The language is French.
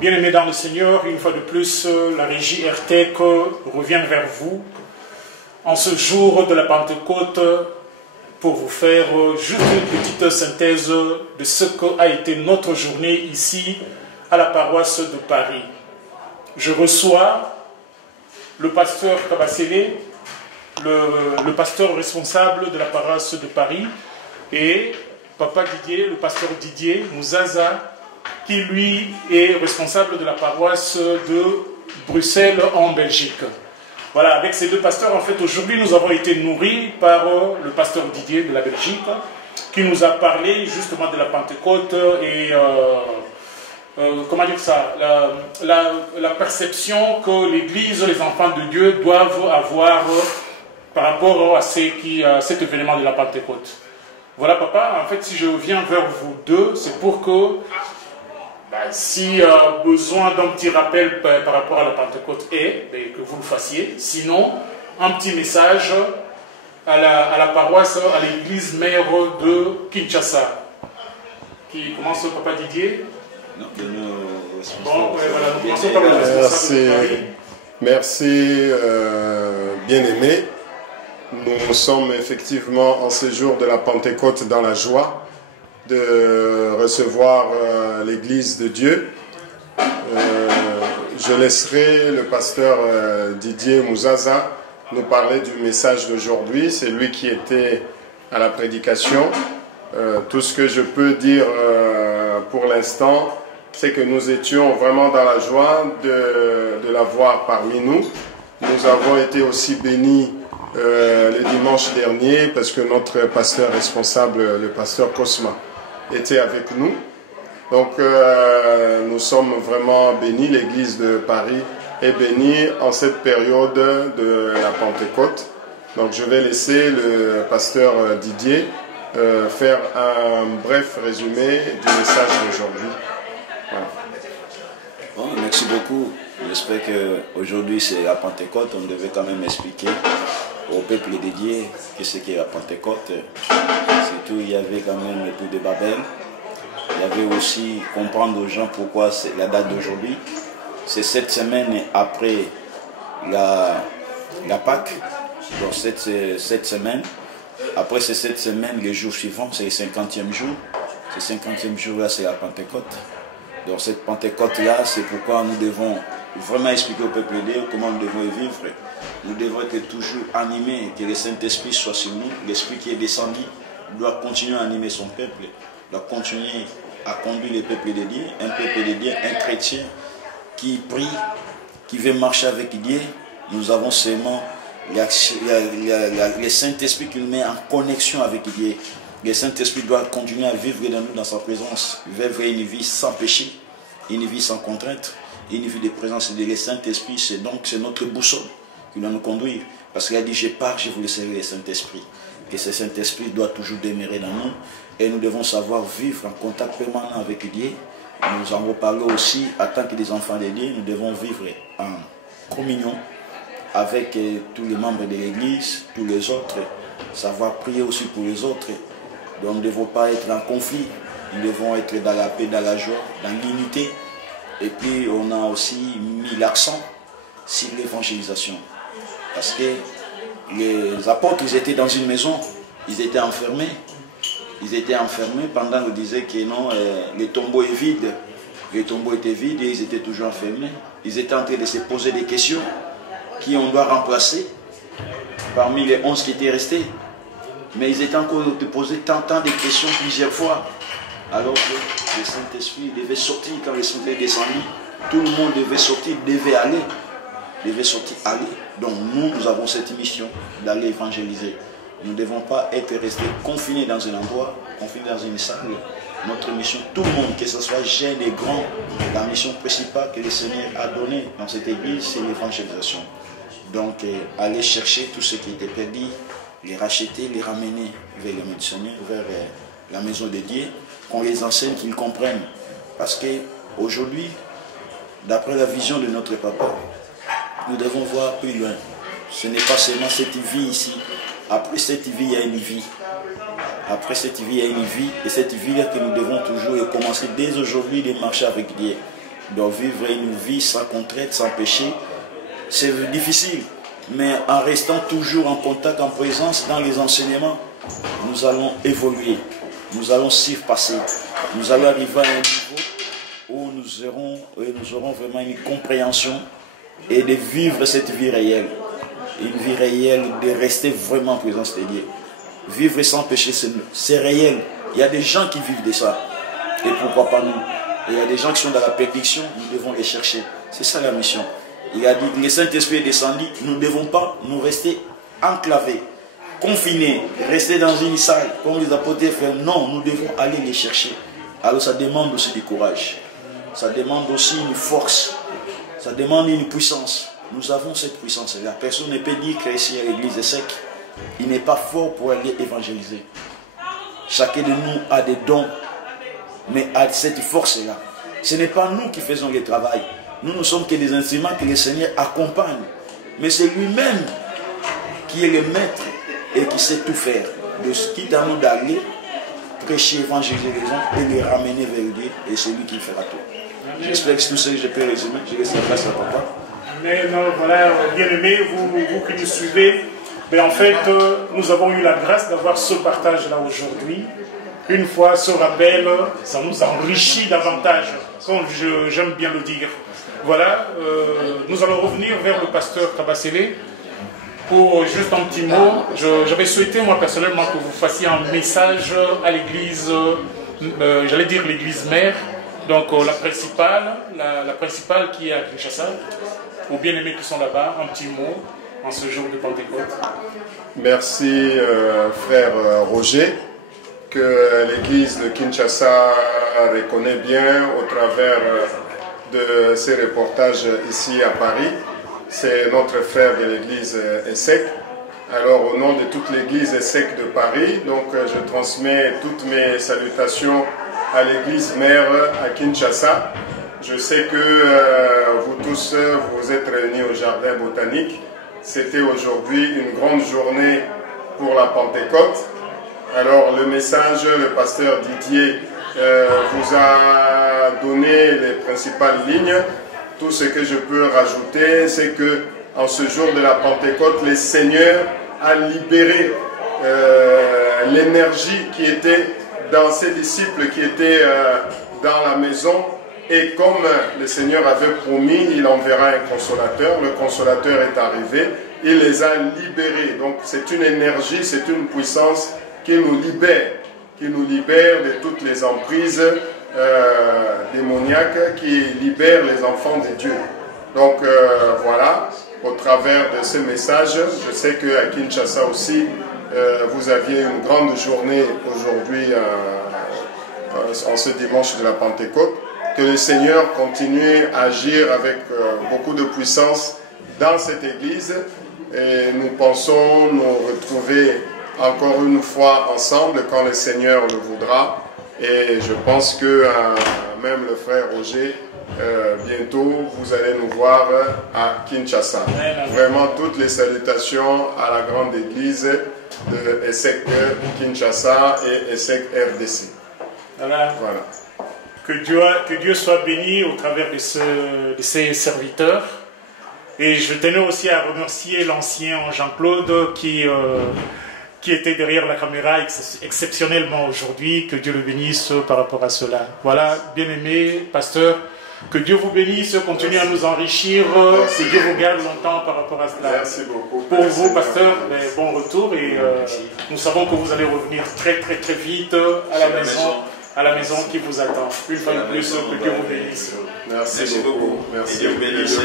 Bien-aimés dans le Seigneur, une fois de plus, la régie RTEC revient vers vous en ce jour de la Pentecôte pour vous faire juste une petite synthèse de ce qu'a été notre journée ici à la paroisse de Paris. Je reçois le pasteur Kabasele, le pasteur responsable de la paroisse de Paris, et Papa Didier, le pasteur Didier Mouzaza, qui lui est responsable de la paroisse de Bruxelles en Belgique. Voilà, avec ces deux pasteurs, en fait, aujourd'hui, nous avons été nourris par le pasteur Didier de la Belgique, qui nous a parlé justement de la Pentecôte et, comment dire ça, la perception que l'Église, les enfants de Dieu doivent avoir par rapport à cet événement de la Pentecôte. Voilà, papa, en fait, si je viens vers vous deux, c'est pour que, si besoin d'un petit rappel par rapport à la Pentecôte que vous le fassiez. Sinon, un petit message à la paroisse, à l'église mère de Kinshasa. Qui commence, papa Didier? Non, de nos responsables. Bon, voilà, nous commençons par le responsable de Paris. Merci, bien-aimés. Nous sommes effectivement en ce jour de la Pentecôte dans la joie de recevoir l'Église de Dieu. Je laisserai le pasteur Didier Mouzaza nous parler du message d'aujourd'hui. C'est lui qui était à la prédication. Tout ce que je peux dire pour l'instant, c'est que nous étions vraiment dans la joie de l'avoir parmi nous. Nous avons été aussi bénis le dimanche dernier parce que notre pasteur responsable, le pasteur Cosma, était avec nous. Donc nous sommes vraiment bénis, l'église de Paris est bénie en cette période de la Pentecôte. Donc je vais laisser le pasteur Didier faire un bref résumé du message d'aujourd'hui. Voilà. Bon, merci beaucoup. J'espère qu'aujourd'hui c'est la Pentecôte. On devait quand même expliquer au peuple dédié ce qu'est la Pentecôte. Surtout il y avait quand même le tour de Babel. Il y avait aussi comprendre aux gens pourquoi c'est la date d'aujourd'hui. C'est 7 semaines après la Pâque. Donc cette semaine. Après ces 7 semaines, les jours suivants, c'est le 50e jour. Ce 50e jour-là, c'est la Pentecôte. Donc cette Pentecôte-là, c'est pourquoi nous devons vraiment expliquer au peuple de Dieu comment nous devons vivre. Nous devons être toujours animés, que le Saint-Esprit soit sur nous. L'Esprit qui est descendu doit continuer à animer son peuple, doit continuer à conduire le peuple de Dieu, un peuple de Dieu, un chrétien qui prie, qui veut marcher avec Dieu. Nous avons seulement le Saint-Esprit qui nous met en connexion avec Dieu. Le Saint-Esprit doit continuer à vivre dans nous, dans sa présence, vivre une vie sans péché, une vie sans contrainte, une vie de présence de le Saint-Esprit. C'est notre boussole qui doit nous conduire. Parce qu'il a dit, je pars, je vous laisserai le Saint-Esprit. Et ce Saint-Esprit doit toujours demeurer dans nous. Et nous devons savoir vivre en contact permanent avec Dieu. Nous en reparlons aussi, en tant que des enfants de Dieu, nous devons vivre en communion avec tous les membres de l'Église, tous les autres. Savoir prier aussi pour les autres. Donc nous ne devons pas être en conflit. Nous devons être dans la paix, dans la joie, dans l'unité. Et puis on a aussi mis l'accent sur l'évangélisation. Parce que les apôtres, ils étaient dans une maison, ils étaient enfermés. Ils étaient enfermés pendant qu'on disait que non, le tombeau est vide. Le tombeau était vide et ils étaient toujours enfermés. Ils étaient en train de se poser des questions qui on doit remplacer parmi les 11 qui étaient restés. Mais ils étaient encore de poser tant de questions plusieurs fois. Alors que le Saint-Esprit devait sortir quand le Saint-Esprit est descendu. Tout le monde devait sortir, devait aller. Devait sortir, aller. Donc nous avons cette mission d'aller évangéliser. Nous ne devons pas être restés confinés dans un endroit, confinés dans une salle. Notre mission, tout le monde, que ce soit jeune et grand, la mission principale que le Seigneur a donnée dans cette église, c'est l'évangélisation. Donc, aller chercher tout ce qui était perdu, les racheter, les ramener vers le Seigneur, vers la maison de Dieu, qu'on les enseigne, qu'ils comprennent. Parce qu'aujourd'hui, d'après la vision de notre papa, nous devons voir plus loin. Ce n'est pas seulement cette vie ici. Après cette vie, il y a une vie. Après cette vie, il y a une vie. Et cette vie-là que nous devons toujours commencer dès aujourd'hui de marcher avec Dieu. doivent vivre une vie sans contrainte, sans péché. C'est difficile, mais en restant toujours en contact, en présence dans les enseignements, nous allons évoluer, nous allons s'y passer, nous allons arriver à un niveau où nous aurons vraiment une compréhension et de vivre cette vie réelle. Une vie réelle, de rester vraiment en présence de Dieu. Vivre sans péché, c'est réel. Il y a des gens qui vivent de ça. Et pourquoi pas nous? Et il y a des gens qui sont dans la perdition, nous devons les chercher. C'est ça la mission. Il a dit que le Saint-Esprit est descendu, nous ne devons pas nous rester enclavés, confinés, rester dans une salle, comme les apôtres font. Non, nous devons aller les chercher. Alors ça demande aussi du courage. Ça demande aussi une force. Ça demande une puissance. Nous avons cette puissance-là. Personne ne peut dire qu'ici à l'église est sec. Il n'est pas fort pour aller évangéliser. Chacun de nous a des dons, mais a cette force-là. Ce n'est pas nous qui faisons le travail. Nous ne sommes que des instruments que le Seigneur accompagne. Mais c'est lui-même qui est le maître et qui sait tout faire. De ce qui à nous d'aller prêcher, évangéliser les gens et les ramener vers Dieu. Et c'est lui qui fera tout. J'espère que c'est tout ce que je peux résumer. Je laisse la place à papa. Mais non, voilà, bien aimé, vous qui nous suivez, mais en fait, nous avons eu la grâce d'avoir ce partage-là aujourd'hui. Une fois ce rappel, ça nous enrichit davantage, comme j'aime bien le dire. Voilà, nous allons revenir vers le pasteur Kabasele pour juste un petit mot. J'avais souhaité, moi personnellement, que vous fassiez un message à l'église, j'allais dire l'église mère, donc la principale qui est à Kinshasa, aux bien-aimés qui sont là-bas, un petit mot en ce jour de Pentecôte. Merci frère Roger, que l'église de Kinshasa reconnaît bien au travers de ces reportages ici à Paris. C'est notre frère de l'église ESSEC. Alors au nom de toute l'église ESSEC de Paris, donc je transmets toutes mes salutations à l'église mère à Kinshasa. Je sais que vous tous, vous êtes réunis au jardin botanique. C'était aujourd'hui une grande journée pour la Pentecôte. Alors le message, le pasteur Didier vous a donné les principales lignes. Tout ce que je peux rajouter, c'est que en ce jour de la Pentecôte, le Seigneur a libéré l'énergie qui était dans ses disciples qui étaient dans la maison. Et comme le Seigneur avait promis, il enverra un consolateur. Le consolateur est arrivé, il les a libérés. Donc c'est une énergie, c'est une puissance qui nous libère de toutes les emprises démoniaques, qui libère les enfants de Dieu. Donc voilà, au travers de ce message, je sais qu'à Kinshasa aussi, vous aviez une grande journée aujourd'hui, en ce dimanche de la Pentecôte. Que le Seigneur continue à agir avec beaucoup de puissance dans cette église. Et nous pensons nous retrouver encore une fois ensemble quand le Seigneur le voudra. Et je pense que même le frère Roger, bientôt vous allez nous voir à Kinshasa. Vraiment toutes les salutations à la grande église de ESSEC Kinshasa et ESSEC RDC. Voilà. Que Dieu soit béni au travers de ses serviteurs. Et je tenais aussi à remercier l'ancien Jean-Claude qui était derrière la caméra exceptionnellement aujourd'hui. Que Dieu le bénisse par rapport à cela. Voilà, bien-aimé pasteur, que Dieu vous bénisse, continuez à nous enrichir, que Dieu vous garde longtemps par rapport à cela. Merci beaucoup. Pour vous, pasteur, bon retour et nous savons que vous allez revenir très vite à la maison qui vous attend. Une fois de plus, que Dieu vous bénisse. Merci beaucoup. Merci. Et Dieu bénisse.